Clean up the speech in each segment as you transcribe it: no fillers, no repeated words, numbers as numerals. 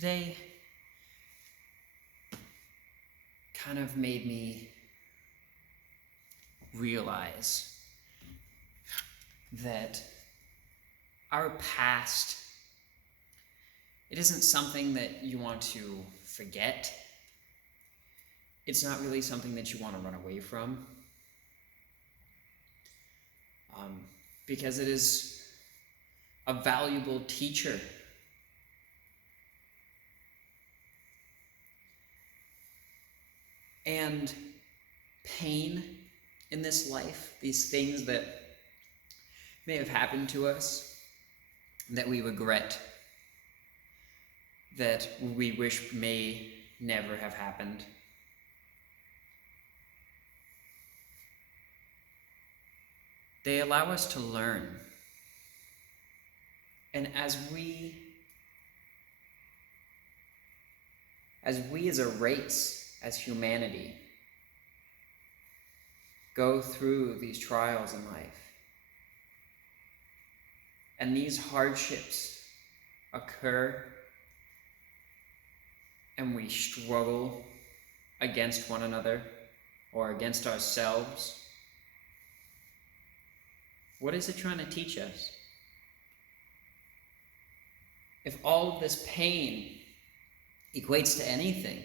today kind of made me realize that our past, it isn't something that you want to forget. It's not really something that you want to run away from, because it is a valuable teacher. And pain in this life, these things that may have happened to us, that we regret, that we wish may never have happened. They allow us to learn. And as we as a race, as humanity, go through these trials in life, and these hardships occur, and we struggle against one another or against ourselves, what is it trying to teach us? If all of this pain equates to anything,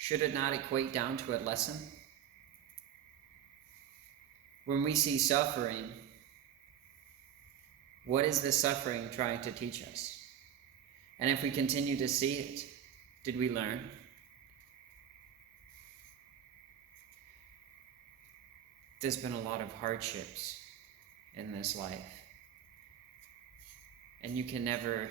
should it not equate down to a lesson? When we see suffering, what is this suffering trying to teach us? And if we continue to see it, did we learn? There's been a lot of hardships in this life, and you can never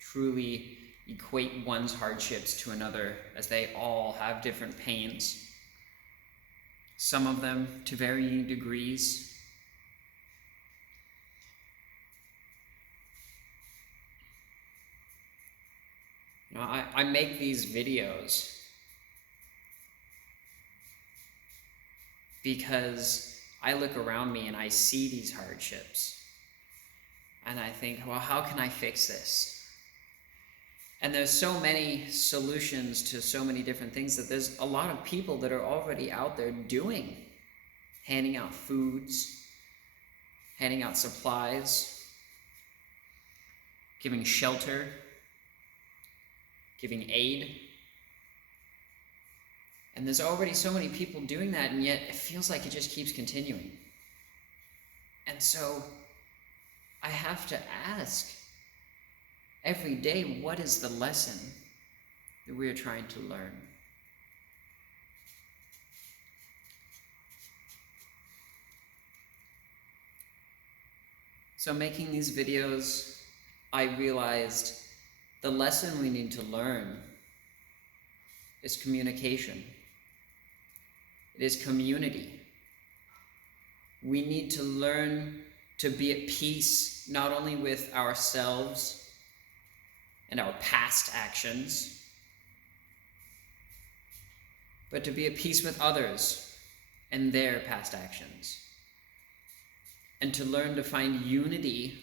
truly equate one's hardships to another, as they all have different pains, some of them to varying degrees. You know, I make these videos because I look around me and I see these hardships, and I think, well, how can I fix this? And there's so many solutions to so many different things that there's a lot of people that are already out there doing, handing out foods, handing out supplies, giving shelter, giving aid. And there's already so many people doing that, and yet it feels like it just keeps continuing. And so I have to ask every day, what is the lesson that we are trying to learn? So making these videos, I realized the lesson we need to learn is communication. It is community. We need to learn to be at peace not only with ourselves and our past actions, but to be at peace with others and their past actions. And to learn to find unity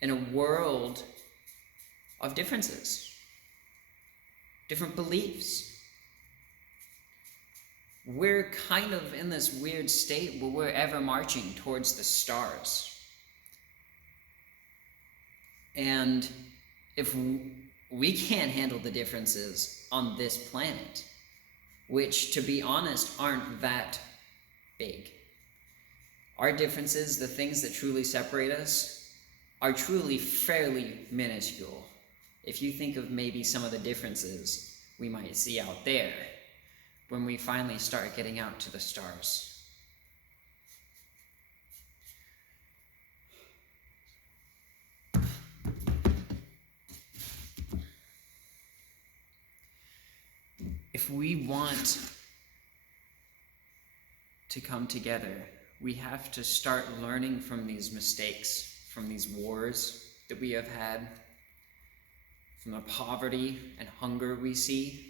in a world of differences, different beliefs. We're kind of in this weird state where we're ever marching towards the stars. And if we can't handle the differences on this planet, which, to be honest, aren't that big. Our differences, the things that truly separate us, are truly fairly minuscule. If you think of maybe some of the differences we might see out there when we finally start getting out to the stars. If we want to come together, we have to start learning from these mistakes, from these wars that we have had, from the poverty and hunger we see.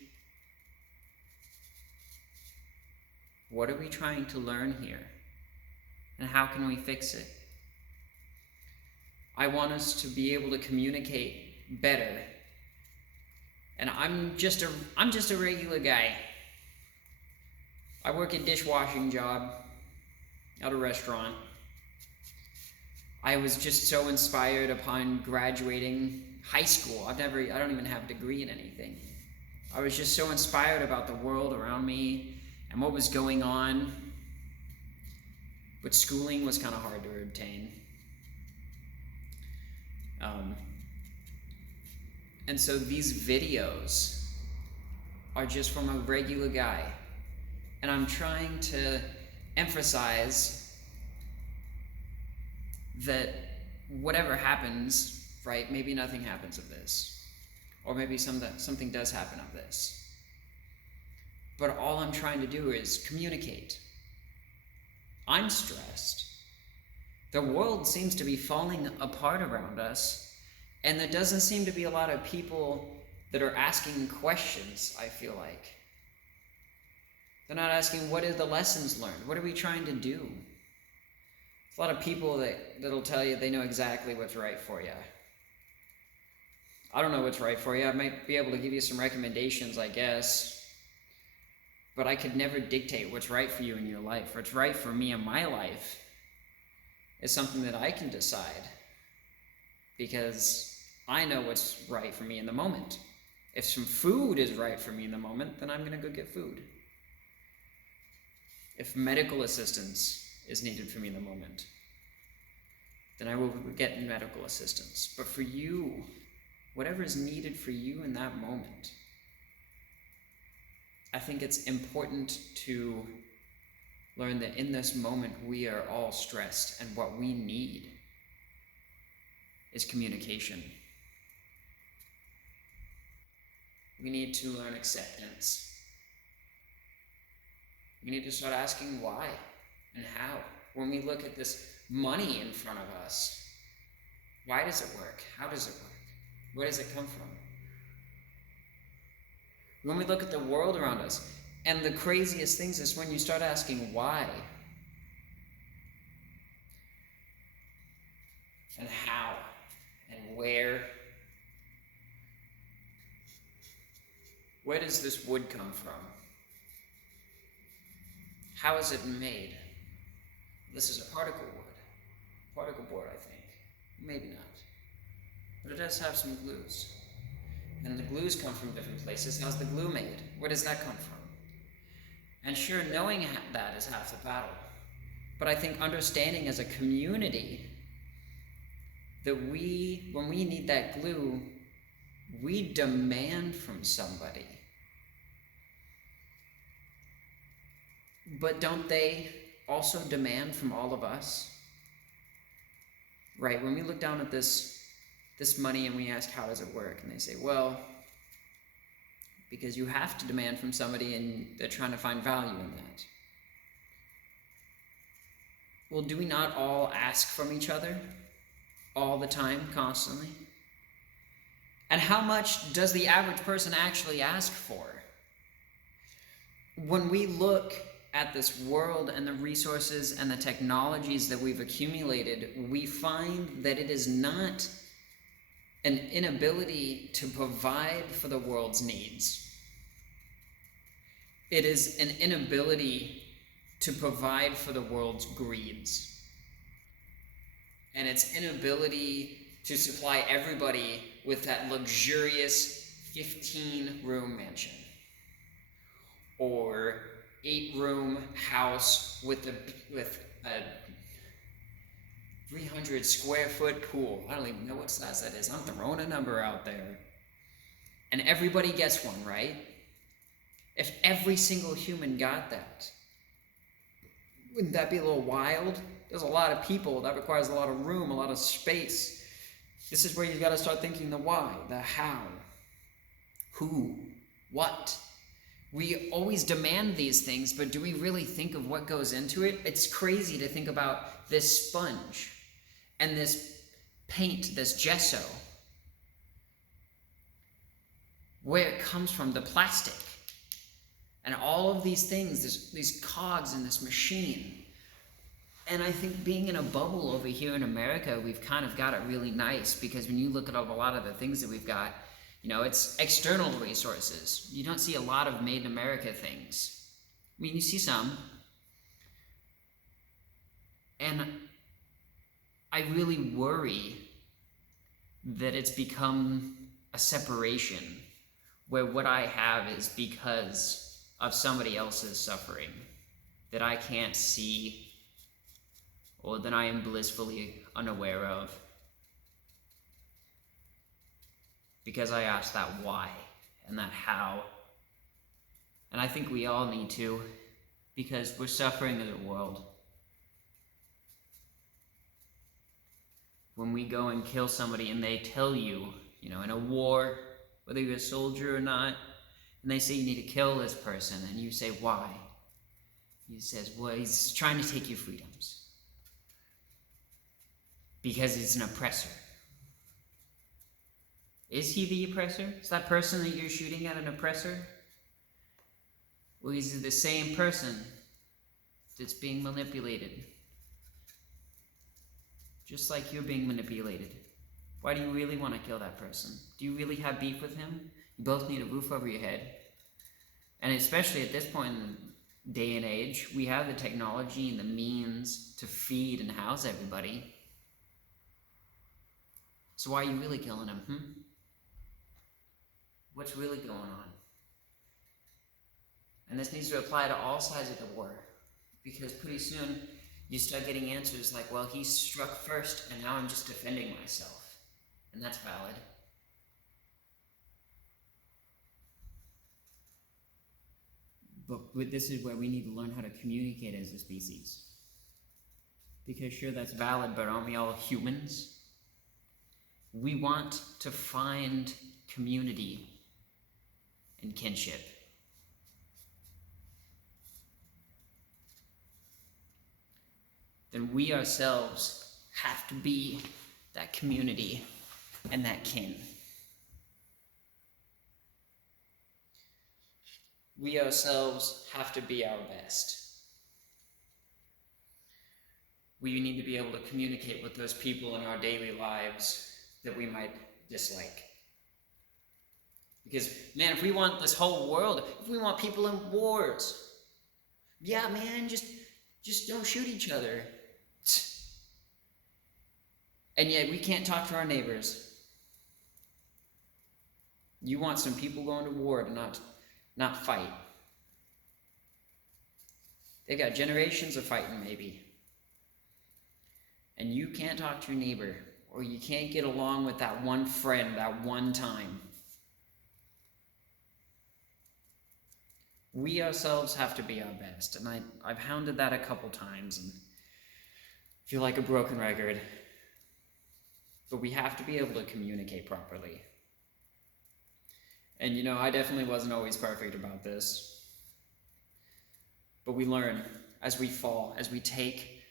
What are we trying to learn here? And how can we fix it? I want us to be able to communicate better And I'm just a regular guy. I work a dishwashing job at a restaurant. I was just so inspired upon graduating high school. I don't even have a degree in anything. I was just so inspired about the world around me and what was going on. But schooling was kind of hard to obtain. And so these videos are just from a regular guy. And I'm trying to emphasize that whatever happens, right, maybe nothing happens of this. Or maybe something does happen of this. But all I'm trying to do is communicate. I'm stressed. The world seems to be falling apart around us, and there doesn't seem to be a lot of people that are asking questions, I feel like. They're not asking, what are the lessons learned? What are we trying to do? There's a lot of people that'll tell you they know exactly what's right for you. I don't know what's right for you. I might be able to give you some recommendations, I guess. But I could never dictate what's right for you in your life. What's right for me in my life is something that I can decide. Because I know what's right for me in the moment. If some food is right for me in the moment, then I'm going to go get food. If medical assistance is needed for me in the moment, then I will get medical assistance. But for you, whatever is needed for you in that moment, I think it's important to learn that in this moment we are all stressed, and what we need is communication. We need to learn acceptance. We need to start asking why and how. When we look at this money in front of us, why does it work? How does it work? Where does it come from? When we look at the world around us, and the craziest things is when you start asking why and how and where. Where does this wood come from? How is it made? This is a particle board, I think. Maybe not. But it does have some glues. And the glues come from different places. How's the glue made? Where does that come from? And sure, knowing that is half the battle. But I think understanding as a community that when we need that glue, we demand from somebody. But don't they also demand from all of us? Right, when we look down at this money and we ask, how does it work? And they say, well, because you have to demand from somebody and they're trying to find value in that. Well, do we not all ask from each other all the time, constantly? And how much does the average person actually ask for? When we look at this world and the resources and the technologies that we've accumulated, we find that it is not an inability to provide for the world's needs. It is an inability to provide for the world's greeds. And its inability to supply everybody with that luxurious 15-room mansion or 8-room house with a 300 square foot pool. I don't even know what size that is. I'm throwing a number out there. And everybody gets one, right? If every single human got that, wouldn't that be a little wild? There's a lot of people. That requires a lot of room, a lot of space. This is where you got to start thinking the why, the how, who, what. We always demand these things, but do we really think of what goes into it? It's crazy to think about this sponge and this paint, this gesso, where it comes from, the plastic, and all of these things, these cogs in this machine. And I think being in a bubble over here in America, we've kind of got it really nice, because when you look at a lot of the things that we've got, It's external resources. You don't see a lot of made in America things. I mean, you see some. And I really worry that it's become a separation where what I have is because of somebody else's suffering that I can't see or that I am blissfully unaware of. Because I asked that why and that how. And I think we all need to, because we're suffering as a world. When we go and kill somebody and they tell you, in a war, whether you're a soldier or not, and they say you need to kill this person, and you say, why? He says, well, he's trying to take your freedoms. Because he's an oppressor. Is he the oppressor? Is that person that you're shooting at an oppressor? Or is he the same person that's being manipulated? Just like you're being manipulated. Why do you really want to kill that person? Do you really have beef with him? You both need a roof over your head. And especially at this point in the day and age, we have the technology and the means to feed and house everybody. So why are you really killing him? What's really going on? And this needs to apply to all sides of the war. Because pretty soon, you start getting answers like, well, he struck first, and now I'm just defending myself. And that's valid. But this is where we need to learn how to communicate as a species. Because sure, that's valid, but aren't we all humans? We want to find community and kinship. Then we ourselves have to be that community and that kin. We ourselves have to be our best. We need to be able to communicate with those people in our daily lives that we might dislike. Because, man, if we want this whole world, if we want people in wars, yeah, man, just don't shoot each other. And yet we can't talk to our neighbors. You want some people going to war to not fight. They've got generations of fighting, maybe. And you can't talk to your neighbor, or you can't get along with that one friend that one time. We ourselves have to be our best, and I've hounded that a couple times and feel like a broken record. But we have to be able to communicate properly. And I definitely wasn't always perfect about this. But we learn as we fall, as we take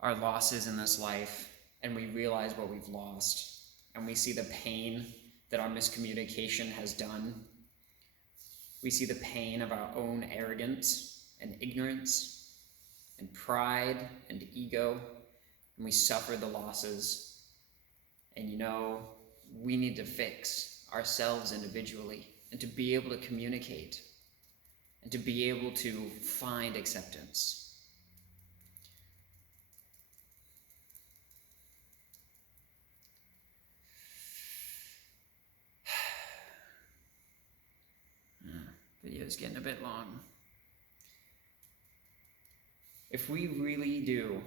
our losses in this life, and we realize what we've lost, and we see the pain that our miscommunication has done. We see the pain of our own arrogance and ignorance and pride and ego, and we suffer the losses. And we need to fix ourselves individually and to be able to communicate and to be able to find acceptance. Video's getting a bit long. If we really do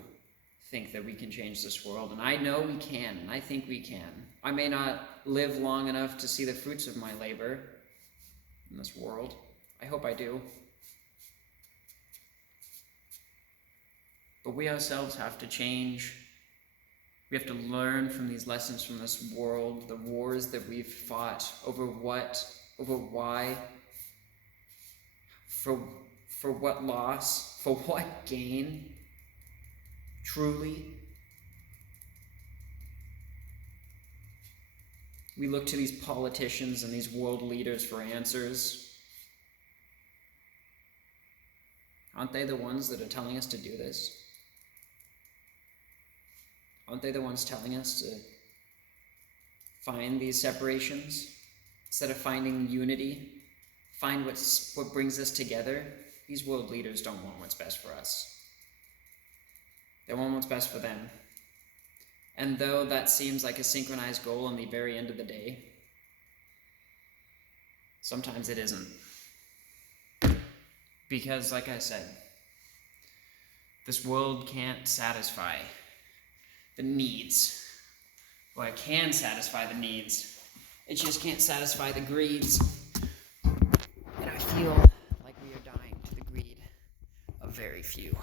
think that we can change this world, and I know we can, and I think we can. I may not live long enough to see the fruits of my labor in this world. I hope I do. But we ourselves have to change. We have to learn from these lessons from this world, the wars that we've fought, over what, over why, for what loss, for what gain. Truly, we look to these politicians and these world leaders for answers. Aren't they the ones that are telling us to do this? Aren't they the ones telling us to find these separations, instead of finding unity, find what brings us together, these world leaders don't want what's best for us. They want what's best for them. And though that seems like a synchronized goal on the very end of the day, sometimes it isn't. Because, like I said, this world can't satisfy the needs. Well, it can satisfy the needs. It just can't satisfy the greeds. And I feel like we are dying to the greed of very few.